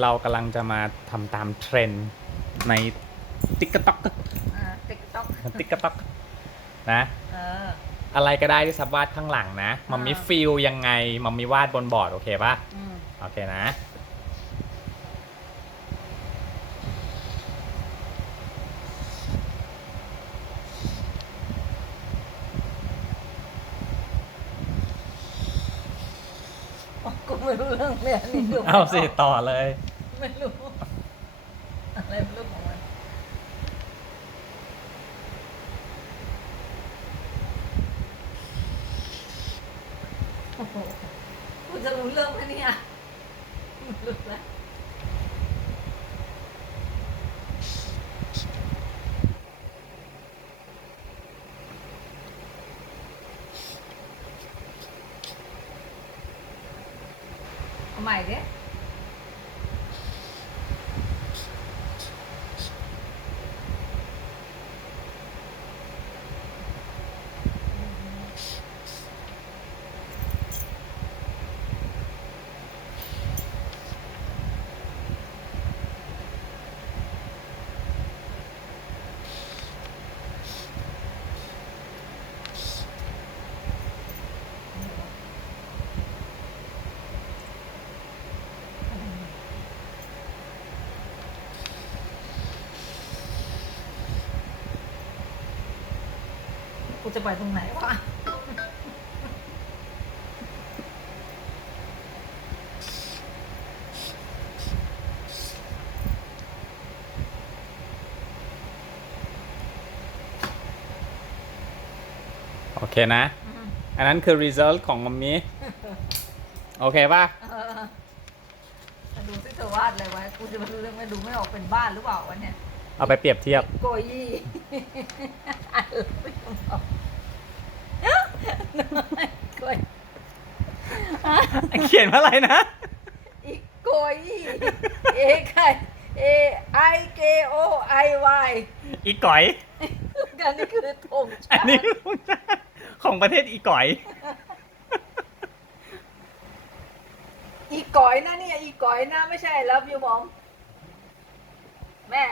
เรากำลังจะมาทำตามเทรนด์ในติ๊กต็อกติ๊กต็อกติ๊กต็อกนะ เออ อะไรก็ได้ที่ซับวาดข้างหลังนะ มัมมี่อ่าฟิลยังไง มัมมี่วาดบนบอร์ด โอเคปะอืม โอเคนะ กูไม่รู้เรื่องเลยอันนี่ดูไม่เอาสิกต่อเลย ไม่รู้อะไรไม่รู้ของมันโอ้โหกูจะรู้เรื่องไหมเนี่ยไม่รู้แล้ว เกูจะไปตรงไหนวะโอเคนะ อันนั้นคือ result ของมัมมี่โอเคปะเออมาดูที่เธอวาดอะไรไว้ กูจะมาดูเรื่องไม่ดูไม่ออกเป็นบ้านหรือเปล่าวะเนี่ย เอาไปเปรียบเทียบ โกยี่โกยเขียนว่าอะไรนะอีโกยี่เอไคเอไอเกโอไอวายอีก๋อยกันนี่คือธงอัชานตินี้ของประเทศอีก๋อยอีก๋อยนะเนี่ยอีก๋อยนะไม่ใช่แล้วพี่บอมแม่